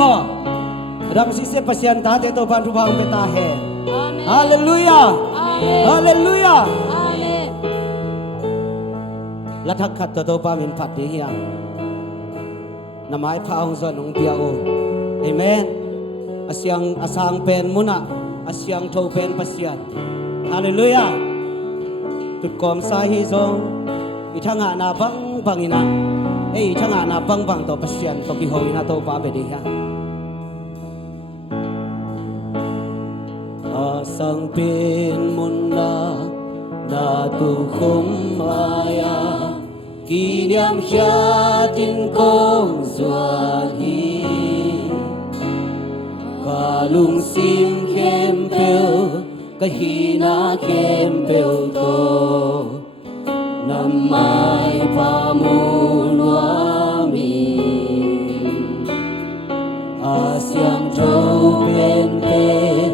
mo ram si se pasian ta te to ban thu bang beta he Amen. hallelujah Amen. hallelujah Amen. la thak khat to pa min phat di hiang namai pha ong zo nong bia o amen asyang asang pen muna asyang tho pen pasian hallelujah tut kom sa hi zo i thanga na bang bangina ei thanga na bang bang to pasian to ki hoina to pa be di hiang asang pen muna na tu khum maya kỷ niệm khia tin công doan hi cả lung sim khem bêu cái hi na khem bêu to năm mai pa mu loa mi asian trâu bên bên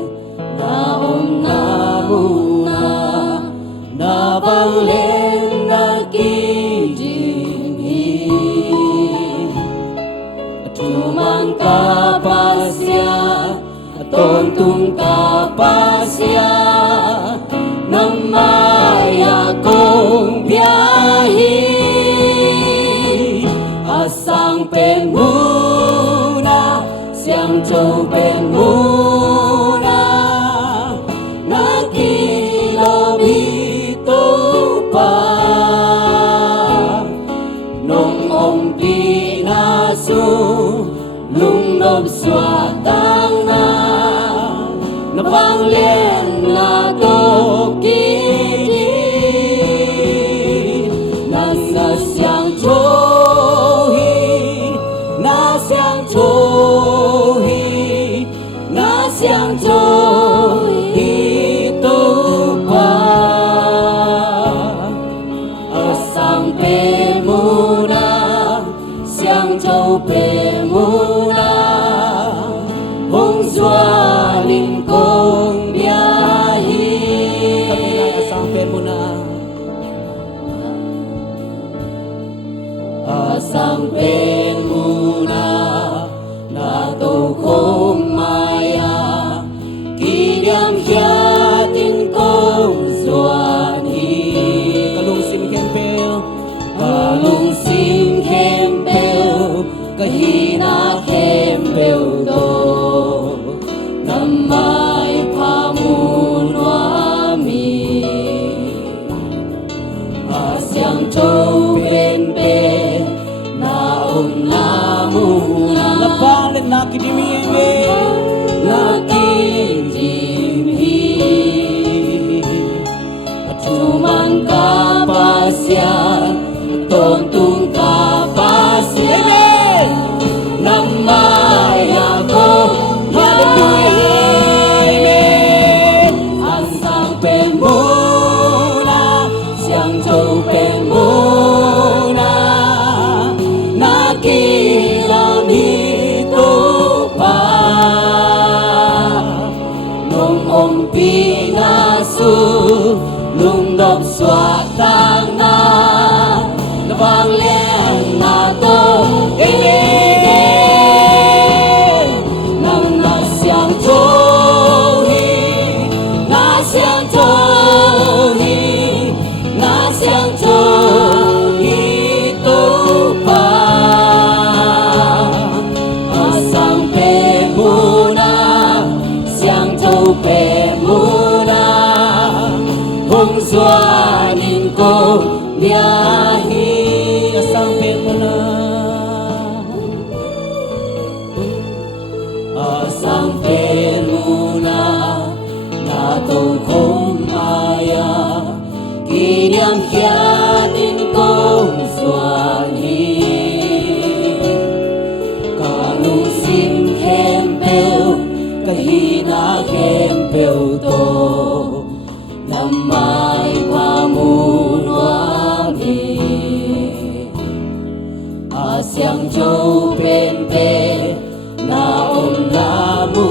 na om na mu na vang lên na ki Tuman kapasya, tontung kapasya, namaya kong biyahe, asang pen muna, siyang chow pen muna, na kilomito pa, nung pinasu. Lung nộp xóa tăng na nó vang lên là tô kỷ đi na xiang châu hi na xiang châu hi na xiang châu hi tô pa ở sang pe mu na xiang châu pe mu Doa linh công bia hi kami na asang pen muna asang pen muna na to khom maya kỷ niệm khia tin công doan hi kalung sim khem bêu ka hi na khem bêu to mai pa mu loa mi asyang châu bên bên na om na mu na la pa le na ki di mi na ki di mi atuman ka pasya ton tung ka pasya namay ako hallelujah lung đop xóa tăng na nó vang lên na tô na xiang châu hi na xiang châu hi na xiang châu hi tô pa asang pe mu na xiang châu pe mu Hong Doa linh công bia hi asang pen muna asang pen muna na to khom maya kỷ niệm khia tin công doan hi cả lung sim khem bêu ka hi na khem bêu to Namai pa mu loa mi asyang châu bên bên na om na mu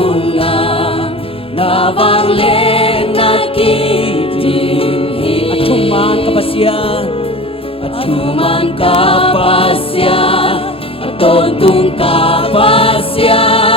na vang lên na ki tim hi atuman kapasya ton tung kapasya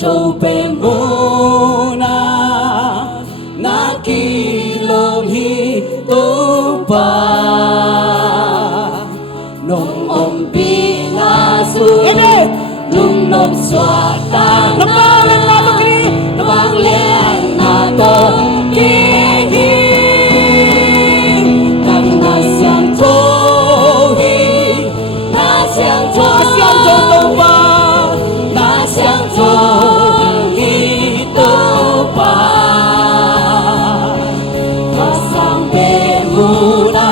thâu bề muna na kilom hi tu pa nong ompi na su lung nong swa ta na bang na to ki na bang len na to ki kang na siang cho hi na siang cho tu pa na siang cho hi tu pa ta sang be muna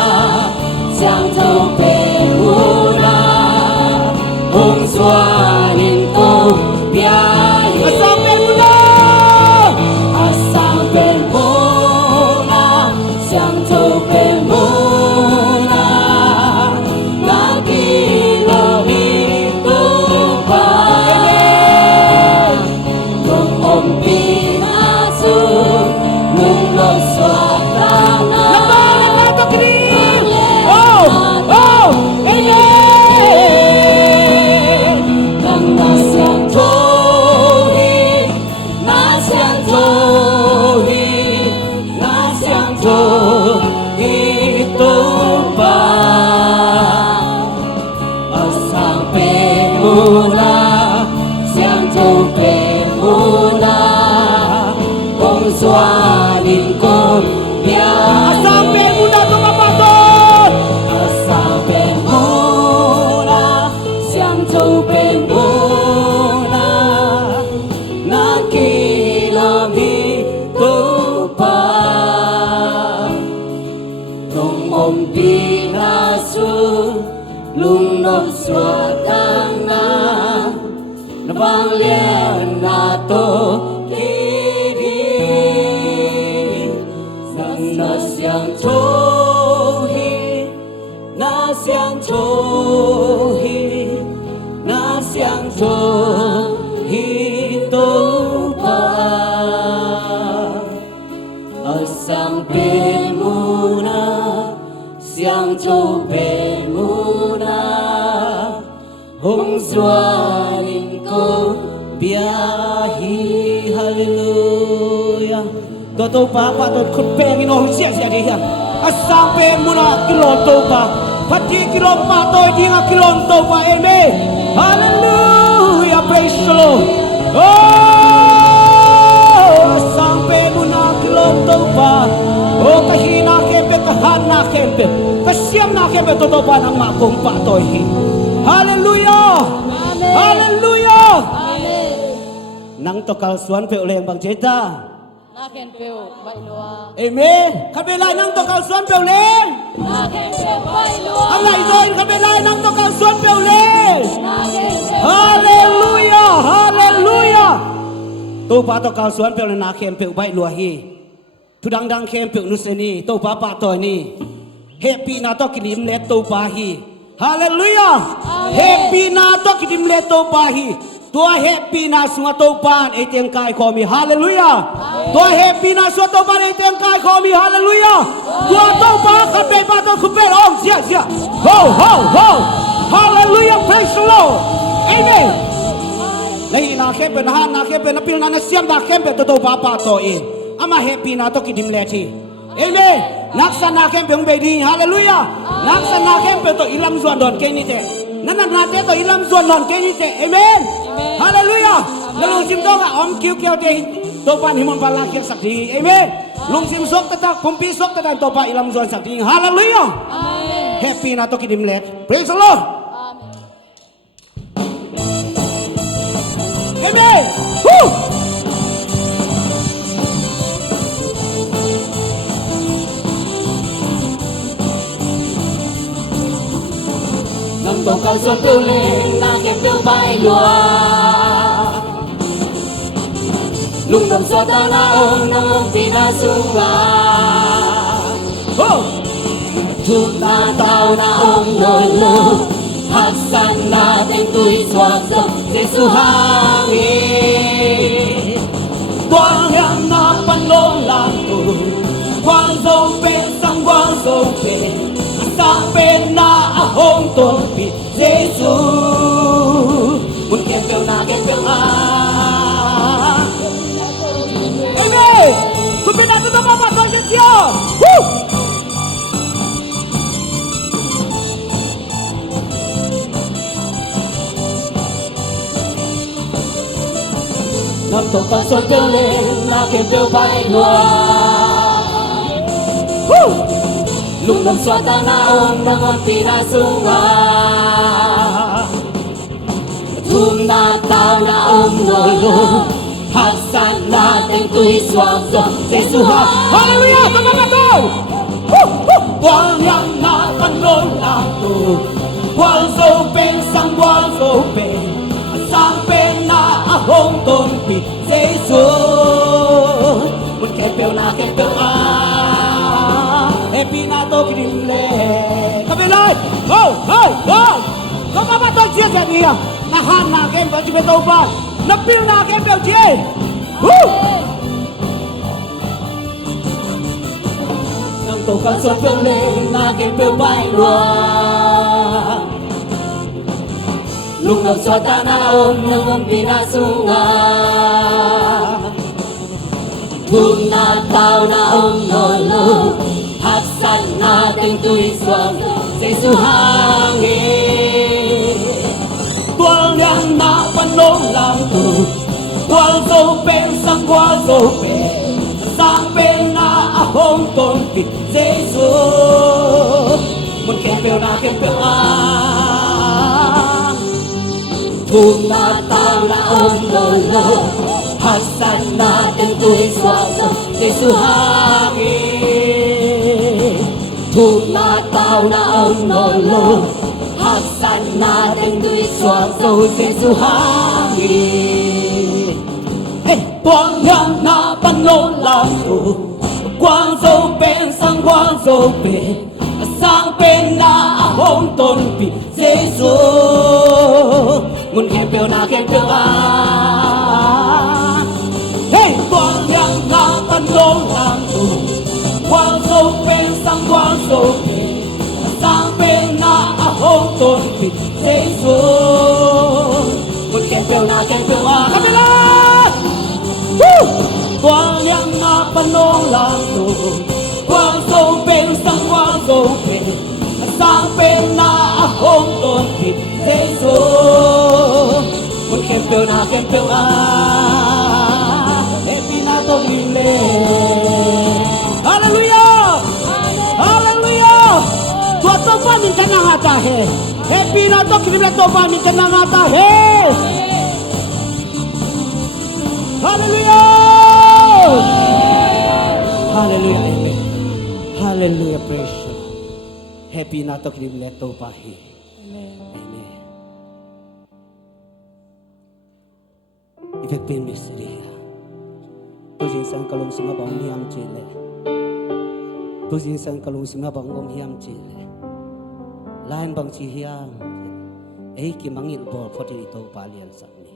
siang cho be muna hong xóa nhìn cô bia asang ben muna asang ben muna siang cho ben muna na kilo hi tu pa nung om pi na su nung lo xóa ta na na to kini oh na siang cho hi na siang cho hi na siang cho hi tu pa asang pe muna siang cho pe muna kong xóa nhìn con bia asang pe muna tu pa to asang pe muna siang cho pe muna na kilam hi tu pa nong om pi na su lung nong xóa tang na na bang lian na to ki di sang na siang cho hi na siang cho hi na siang cho hi tu pa asang pe muna siang cho pe muna hong xóa nhìn cô bia hi hallelujah to pa pa to khut pe ngi no sia sia di ha asang pe muna kilo to pa phati kilo pa to dinga kilo to pa amen hallelujah praise the Lord oh asang pe muna kilo to pa oh kahina kempe kahana kempe kasiam na kempe to pa nang ma kong pa to hi hallelujah hallelujah nang to kal suan pe uleng bang jeta na khen piu bai lua amen khat be lai nang to kal suan pe uleng na khen piu bai lua anh lại rồi khat be lai nang to kal suan pe uleng na khen piu hallelujah hallelujah to pa to kal suan pe uleng na khem pe bai lua hi thu dang dang khem pe nu se ni to pa pa to ni happy na to kilim le to pa hi hallelujah happy na to kilim le to pa hi tua happy na sunga to pan e teng kai kho mi hallelujah tua happy na sunga to pan e teng kai kho mi hallelujah tua to pa khat be pa to khu be ong sia sia ho ho ho hallelujah praise the Lord amen lai na khem be na khem be na pil na siam da khem be to pa pa to e ama happy na to kidim le thi amen naksa na khem be ong be di hallelujah naksa na khem be to ilam zuan don ke ni te nanan na te to ilam zuan don ke ni te amen hallelujah lalu sim to ga om kiu kiu te to pan himon pa lakir sakti amen lung sim sok ta kumpi sok ta to pa ilam zuan sakti hallelujah amen happy na to kidim le praise the Lord amen woo nang to kal suan pe uleng na kem pe bai lua lung nam so ta na ong nang ong pi na sunga oh tu na tao na ong noi lu hak san na teng tui swak dok Jesu hangi quang yang na pan long lang tu quang dong pe sang quang dong pe sa pe na ahong ton pi Jesu mun kem pe na kem pe nằm tổ con xuân kêu lên là kèn kêu bay lùa lung lom xóa ta na ôm na ngon pi na sunga thum na tao na ôm ngồi lô Hasan na tên tui xoang giọt Giêsu ha Hallelujah các bạn tôi quang yang na văn lối là tu quang dâu bên sang quang dâu bên sang bên na hông tôn pi Giêsu một kẻ bèo na happy na to kìm lệ các bạn ơi các bạn tôi chia sẻ gì à na han na game vào chụp tàu ba na piu na game bèo chia nằm tổ con xuân kêu lên na game bèo bay lùa lúc đầu cho ta na ôm nâng ôm pi na sunga buông na tao na ôm nồi lô Hasan na tên tui xoang Giêsu hang tuang yang na văn lông làm tù quang dâu bên sang qua dâu bên sang bên na hông tôn pi Giêsu một kèn bèo na buông na tao na ôm nồi lô Hasan na tên tui xoang Giêsu hang thu na tao na ôm nồi lô Hasan na tên tui xoang Giêsu hang quang yang na văn lô làm tù quang dâu bên sang quang dâu bên sang bên na hông tôn pi Giêsu muốn kèn bèo quang yang na văn lô làm tù quang dâu bên sang quang dâu bên sang bên na hông tôn pi Giêsu muốn kèn bèo các bạn ơi quang yang na văn lô làm tù quang dâu bên sang quang dâu bên sang bên na hông tôn pi Giêsu muốn kèn bèo happy na to kìm lệ Hallelujah Hallelujah Tua to pa min kana ngata he happy na to kìm lệ to pa min kana ngata he Hallelujah Hallelujah amen Hallelujah praise you happy na to kìm lệ to pa he amen Ifek pin misri tôi xin sang kalung singa bang hiam chile tôi xin sang kalung singa bang om hiam chile lain bang chi hiam ei ki mangil bol photi to palian sakni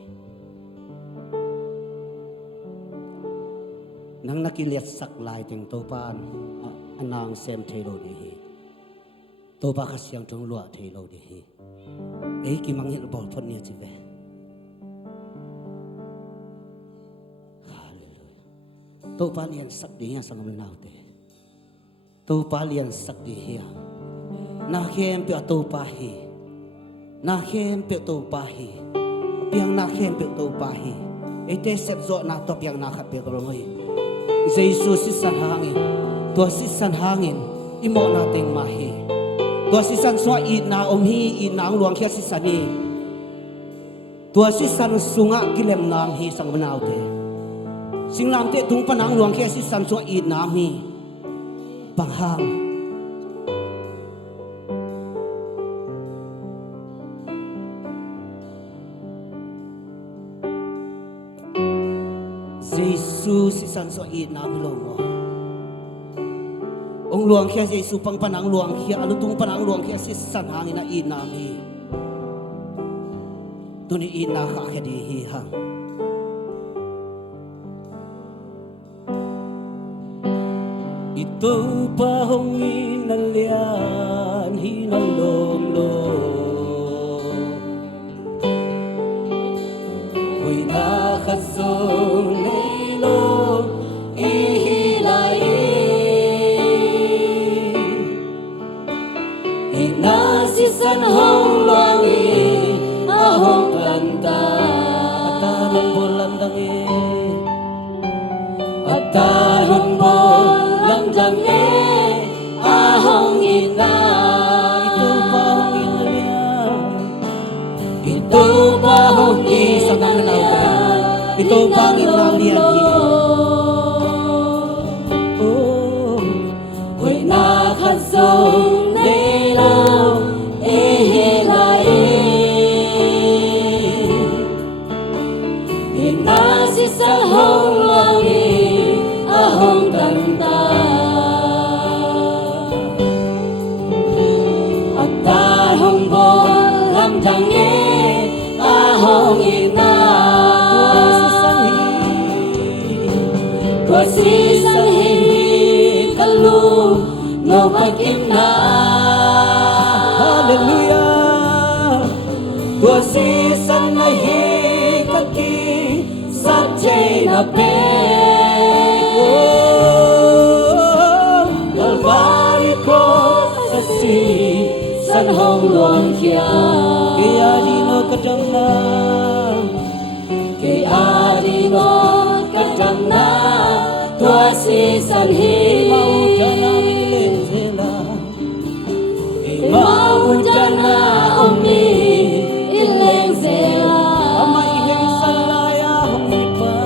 nang nakiliat sak lai ting to pan anang sem thelo de hi to ba khasyang thong lua thelo de hi ei ki mangil bol phot ni chi ve tô pa lian sak di ha sang nào te tô pa lian sak di hi na khem pe tô pa hi na khem pe tô pa hi piang na khem pe tô pa hi ete sep zo na to piang na khat pe ko ngoi Giêsu si san hangin to si san hangin imo na teng ma hi to si san so i na om hi i nang luang khia si san ni to si san sunga kilem nang hi sang nào te sinh làm thế tung panang luang khe si san so i nam hi bang hang Giêsu si san so i nam lo mo ông luang khe Giêsu pang panang luang khe alu tung panang luang khe si san hang ina i nam hi tuni i na kha khe di hi hang ito pa hong inalian hinalom lo huy nakasong nailong ihilay inasisan hong langit ahong kanta atanong bulan dangin Tahun bolam jange ahong ina Itu bahong isang nalaw Ito bangin nalian Hoy nakazong nelaw ihilain Inasisang hong langit ahong ganda At tahong bolam jange ahong ina Kwa sisan hihit kalung no pag-imna Hallelujah Kwa sisan na hikaki sa jay na pe Kalvari ko sa si san hong luang kia Kaya di no kadang na Kaya di no kadang na Tua sisan hihit Maudan namin lenzela Maudan na umi ileng zela Ama iheng salaya humipa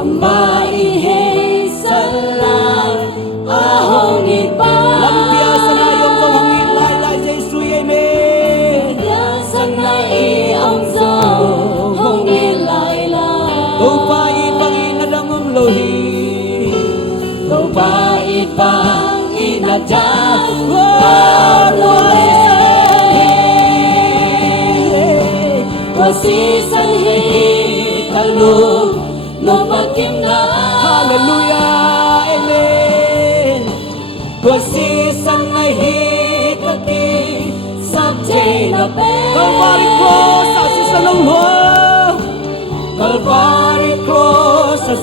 Ama ihey salay ahong iba Lampiasa na yung kumangin laylay sa isuy amen Lampiasa na iyong zong hong ilayla Upay panginadangong lohi Upay pang inadang Wasisan hihit kalung no pag-imna Hallelujah, amen Wasisan na hikaki Sabjay na pe Kalvari cross sa sisanong luwa Kalvari cross sa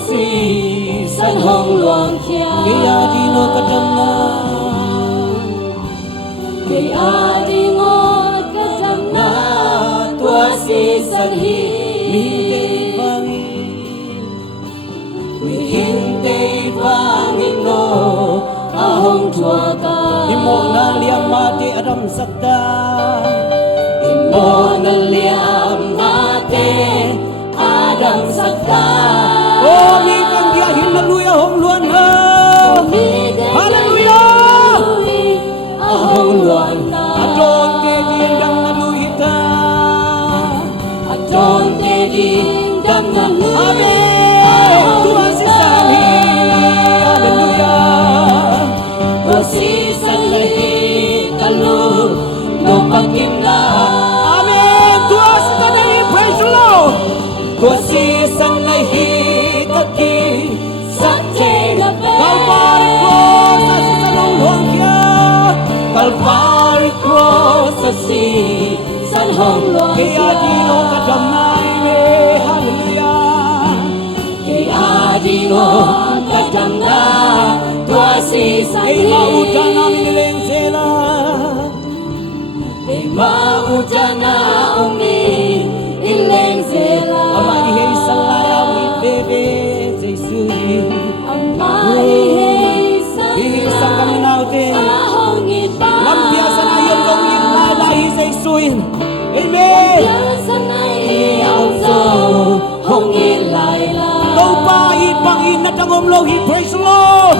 San hong luang kia Kaya di no kadam na Kaya di ngot kadam na Tua sisan hihit Mihintay bangin no ahong tuwaga Imo na liyang mati adam sakda Imo na liyang mati adam sakda Oh, ni kang diahin na luya hong luan na Hallelujah! Ahong luan na Adon ke dindang na luhita Adon te dindang na Amen! Tuhan si Sami Hallelujah! Wasisan hihit kalung no pag-imna Amen! Tuhan si Tanay! Praise the Lord! Wasisan na hikaki Sabjay na pe Kalvari cross sa sisanong luang kia Kalvari cross sa San hong luang Kaya di no kadamay me Hallelujah Kaya di no kadam na Tua sisan Ay maudan namin lenzela Ay maudan na umi ileng zela Ama ihey salaya with bebe Jesus Ama ihey Bihisang kami salay nautin ahong iba Lampiasa na yung gawin lalahi sa isuin Amen Lampiasa na iyong zong hong ilayla Tupait pang inatangom lohi praise the Lord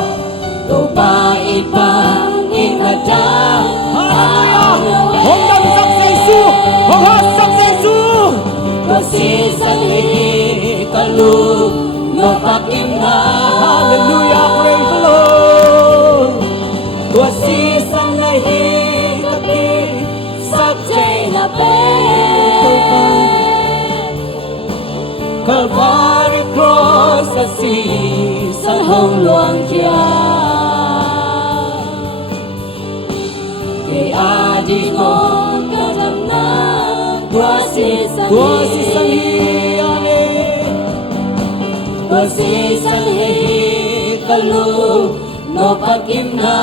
Tupait pang inadang Hallelujah Hong damsak sa isu Hong hasak sa isu Wasisan hihit kalung no pag-imna Hallelujah praise the Lord Wasisan na hikaki Sabjay na pe Kalvari cross sa San hong luang kia Kaya di ko kadam na Wasisan Wasisan hiyane Wasisan hihit kalung no pag-imna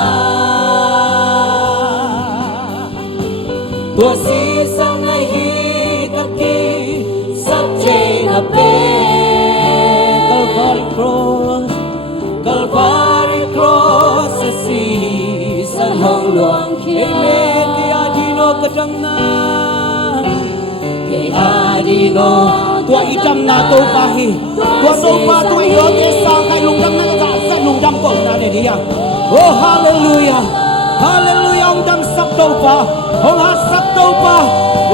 Wasisan na hikaki Sabjay na pe Calvary cross kadam na Kay adino tua itam na to pahi tua to pa tua yo ke sang kai lung dam na ka sa lung dam ko na le dia oh hallelujah hallelujah ông dam sak to pa ông ha sak to pa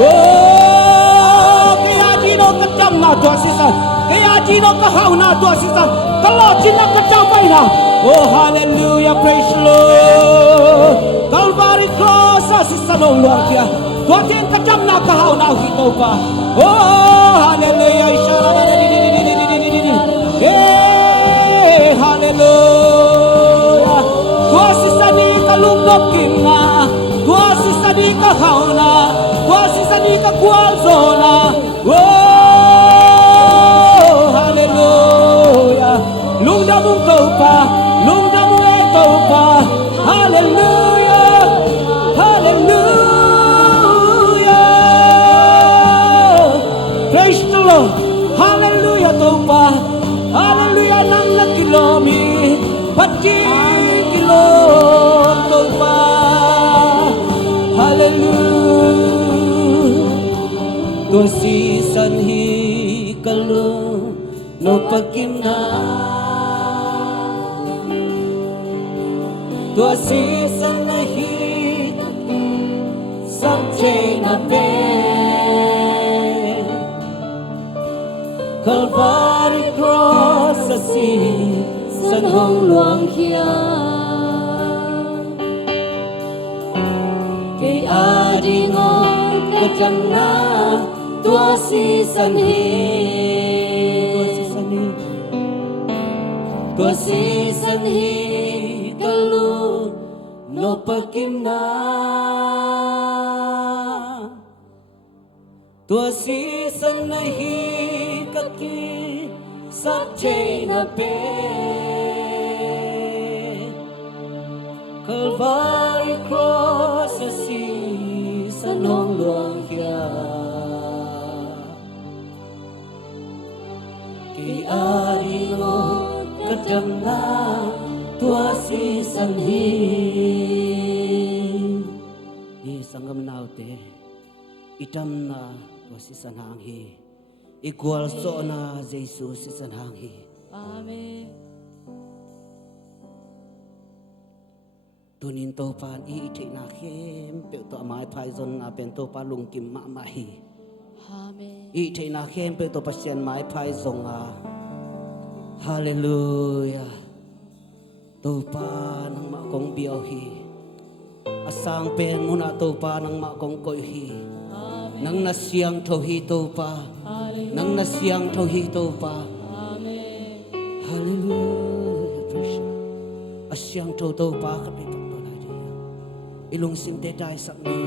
oh kay adino kadam na to sisa kay adino ka hau na to sisa kalau cina kadam pai na oh hallelujah praise the Lord Calvary cross sisa no luar kia tua tin kadam na ka hau na hi to pa oh hallelujah hey hallelujah tua sisa ni ka lungkop king na tua sisa ni ka hau na tua sisa ni ka kual zona oh hallelujah lungda mung tau pa lungda mung e tau pa hallelujah hallelujah praise the Lord hallelujah tau pa hallelujah nang na kilomi pati kilo tau pa hallelujah tua si san hi kalu no pakina tua si san hi sab na pe Calvary cross sa si san hong luang Hia Kay adino kadam na tua si sanhi tua si sanhi kalu no pakim na tua si san hi kaki sab na pe Calvary cross sa si san hong luang hia kay adino kadam na tua si sanhi ni sanggam naute itam na tua si sanhang hi igual so na Jesus si sanhang hi Amen tunin to pan i the na khem pe to mai phai zon na pen to pa lung kim ma ma hi Amen i the na khem pe to pasien mai phai zong a hallelujah to pa nang ma kong biao hi asang pen muna to pa nang ma kong koi hi nang na siang tho hi to pa nang na siang tho hi to pa Amen hallelujah praise asyang tho to pa ka pe to na dia ilung sing te dai sak ni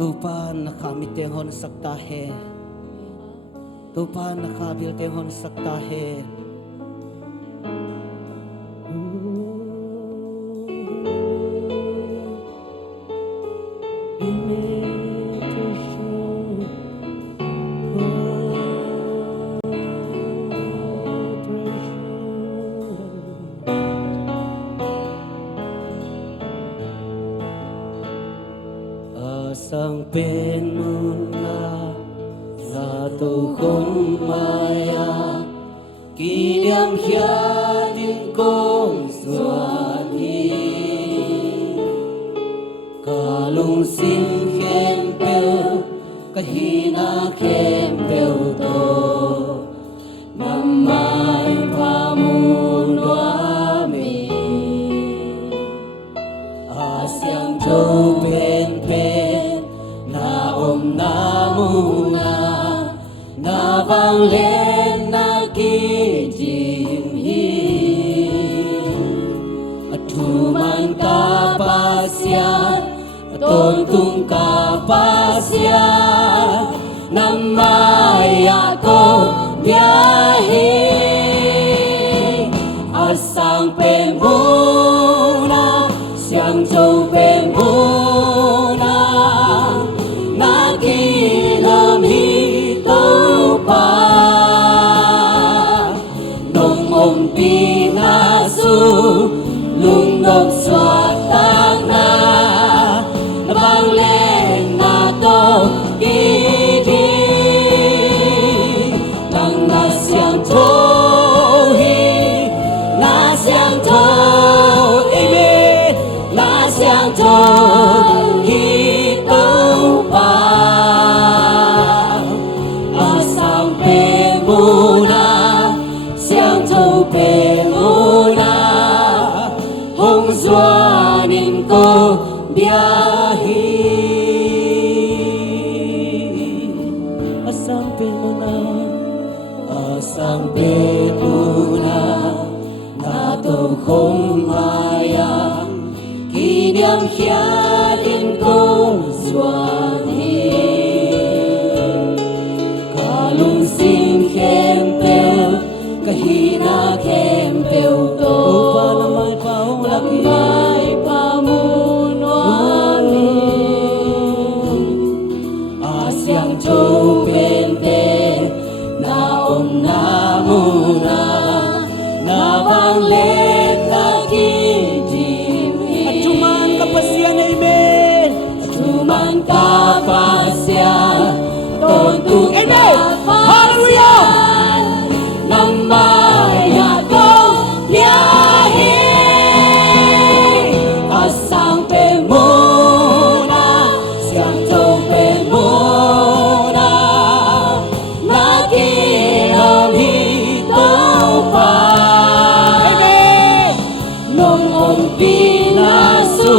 Tupan nakamit tehon sakta he Tupan nakabil tehon sakta he Sang pen muna sa tu không maya kiniam hia din kong suani kalung sin khem pel kahina khem pel to namai pamun wami asyang châu pen pen na muna na vang lên na kijim hi atuman ka pasyan tôn tung ka pasyan namay ako biyahe asang pen muna siyang châu pen muna nakilam hito pa nung 相同一都吧，上北木那相同北木那，红刷宁高别hi，上北木那上北木那，那都红玛呀。kỷ niệm khía đến công xuân hi cả lung xin khem bèo cả hi na khem bèo tô lạc mai pa mun oani siang châu bên bên na om na mu na vang lên na Kapasyan, amen. Cuman kapasyan, tontu Amen. Hallelujah. Namaya kong biyahe, asang pemuna, siyang pemuna, nakiram hitaw pa. Amen. Nung umpinaso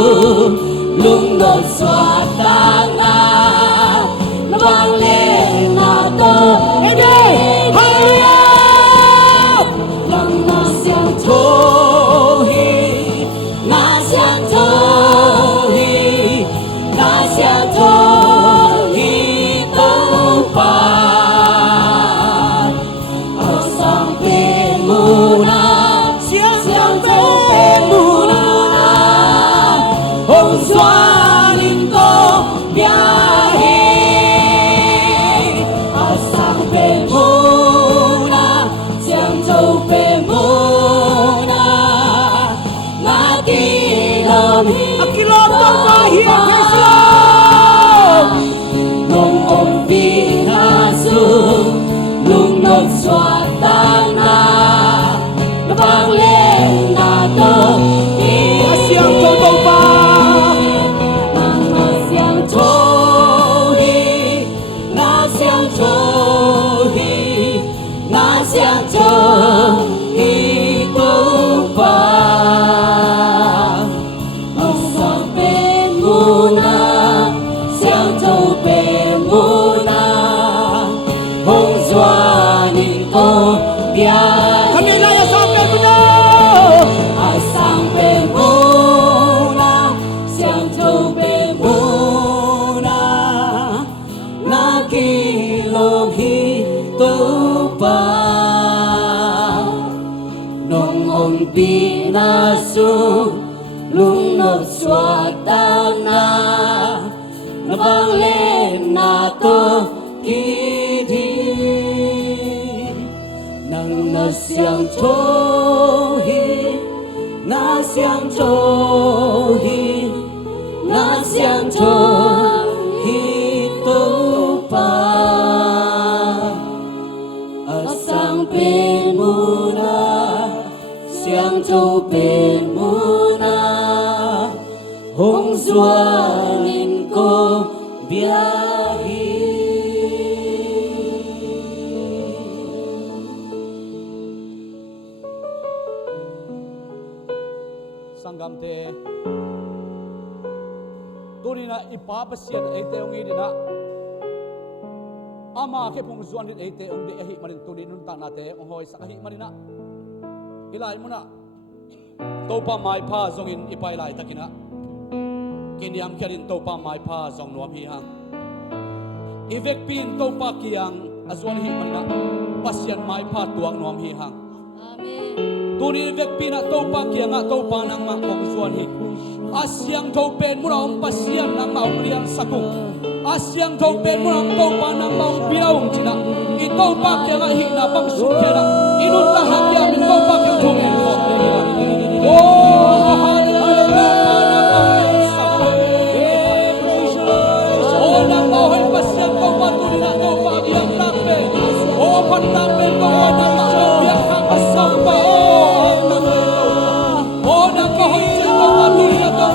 lung đột xoa tang na nó vang lên mà tôi hallelujah na xiang thô hi na xiang thô hi na xiang thô hi tông pa ở sang bên mu na xiang thô bên mu na hồng xoa linh cô biyahe asang pe muna siang châu pe muna nakilam Akilom tong kahit Islam. nong om pinasung lung nốt xoa tang na vang lên na to Asyang totoo ba? Hãy Kami laya sampai benar. sang bên muna sang châu bên muna na kilom hi tu pa nong on pinasu lung nốt xoa tang na vang lên na to kỳ thi nang na xiang thô hi na xiang thô hi na xiang thô hi tu pa sang bên mu na xiang thô bên mu na hong xua linh cô biyahe. Sanggam te tuni na ipapasyan ay teong ini na ama ke pung zuan din ay teong di ahi manin tuni nun ta nate ong hoy sa kahi manina ilay mo na to pa mai pa zongin ipailay takina kiniam kiarin to pa mai pa zong nuam hi hang ivek pin to pa kiyang azwan hi manina pasyan mai pa tuang nuam hi hang tuni vek pina to pa kia nga to pa nang ma kong suan hi asyang to pen mo nang pasyan nang ma ulian sakung asyang to pen mo nang to pa nang ma biaung china ito pa kia nga hi na pang sukena inun ta hakya min to pa kia thong oh oh nang ma hoy pasyan to pa tuni na to pa biang takpe oh pantakpe to nang ma biang kasamba oh nang kahoy sa mga tuloy na to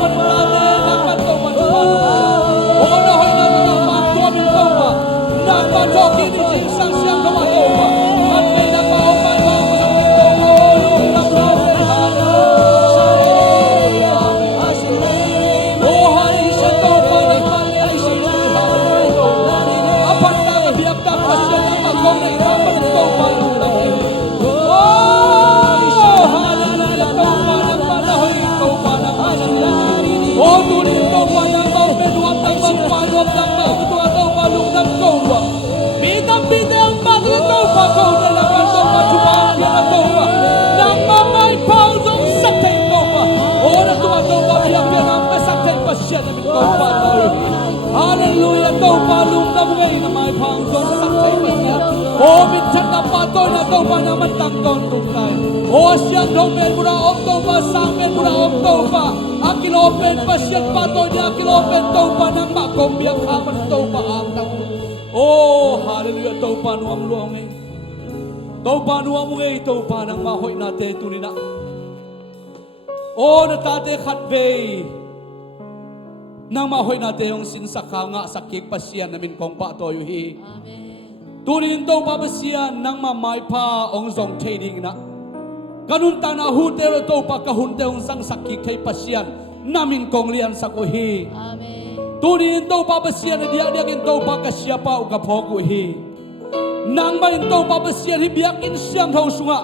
nuam dang ma tua tau pa lung dang kau wa mi dang bi dang pa tau pa kau dalam tau pa cuma ya tau pa nang ma mai pau dong sakai kau pa ora tua tau pa ya pe nang pa sakai pa sia na kau pa tau haleluya tau pa lung dang ngai na mai pau dong sakai pa sia o min chan na pa toi na tau pa na man tang kon tu kai o siang dong ben pura om tau pa sang ben pura om tau pa akilo ben pa siang pa toi ni akilo ben tau pa nang ma kom biak khang man tau pa ang tau oh haleluya tau pa nuam luang ngai tau pa nuam ngai tau pa nang ma hoi na te tu ni na o na ta te khat ve nang ma hoi na te yong sin sakha nga sakik pasian namin kong pa to yu hi tunin tau pa pasian nang ma mai pa ong zong trading na kanun ta na hu te ro tau pa ka hun te ong sang sakik thai pasian namin kong lian sako hi tunin tau pa pasian dia dia kin tau pa ka siapa u ka phok u hi nang ma in tau pa pasian hi biak in siam thau sunga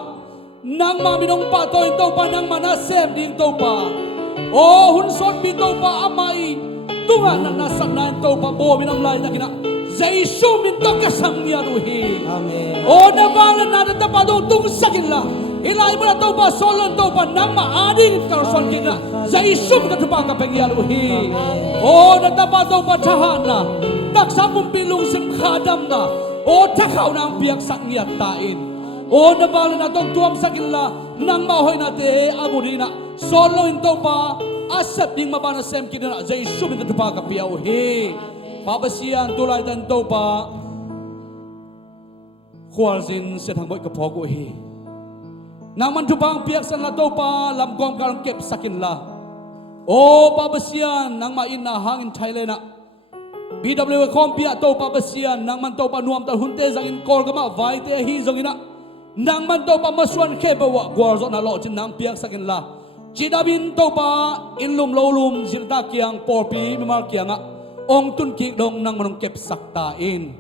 nang ma minong pa to in tau pa nang ma na sem ding tau pa o hun sot bi tau pa amai tunga na sat na tau pa bo minam lai na kina Jaisu min to ka sang nia ru hi Amen. o na wala na ta pa do tung sakin la ilai mo na tau pa solon tau pa nang ma ading ka son kina Jaisu ka tu pa ka pengya ru hi o na ta pa tau pa thahan na tak sa mum pilung sim khadam na o ta khau nang biak sak nia ta in o na wala na tong tuam sakin la nang ma hoi na te amuri na solo in tau pa asap ding mabana sem kina Jaisu min ka tu pa ka piao hi Pabasian tulay dan tau pa khual sin se thang boy ka phok u hi nang man tu bang piak san la tau pa lam gom karang kep sakin la o pabasian nang ma in na hang in Thailand na BW kom pia tau pabasian nang man tau pa nuam ta hunte jang in kol gama vai te hi jong ina nang man tau pa maswan khe bawa gwar zo na lo chin nang piak sakin la chidabin tau pa in lum lo lum zirta kiang porpi mi mar kianga ong tun ki dong nang manong kep sakta in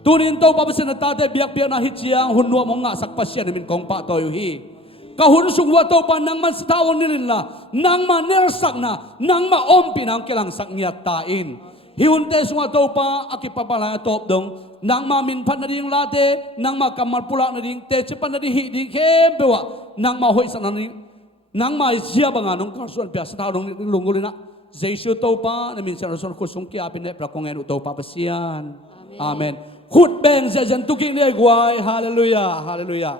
tunin to pa besen ta te biak biak na hi chiang hun nuam nga sak pasya min kong pa to yu hi ka hun sungwa to pa nang man stawon nilin la nang ma ner sak na nang ma om pinang kelang sak niat ta in hi hun te sungwa to pa akipapala top dong nang ma min phan na ding la te nang ma kamar pula na ding te chepan na di hi ding khem bewa nang ma hoi san na nang ma sia banga nong karsuan pya sa dong lungulina Jaisu tau pa na minsan rason kusung kia pinay prakongen u tau pa pasian. Amen. Khut beng sa jan tuking ne guay. Hallelujah. Hallelujah.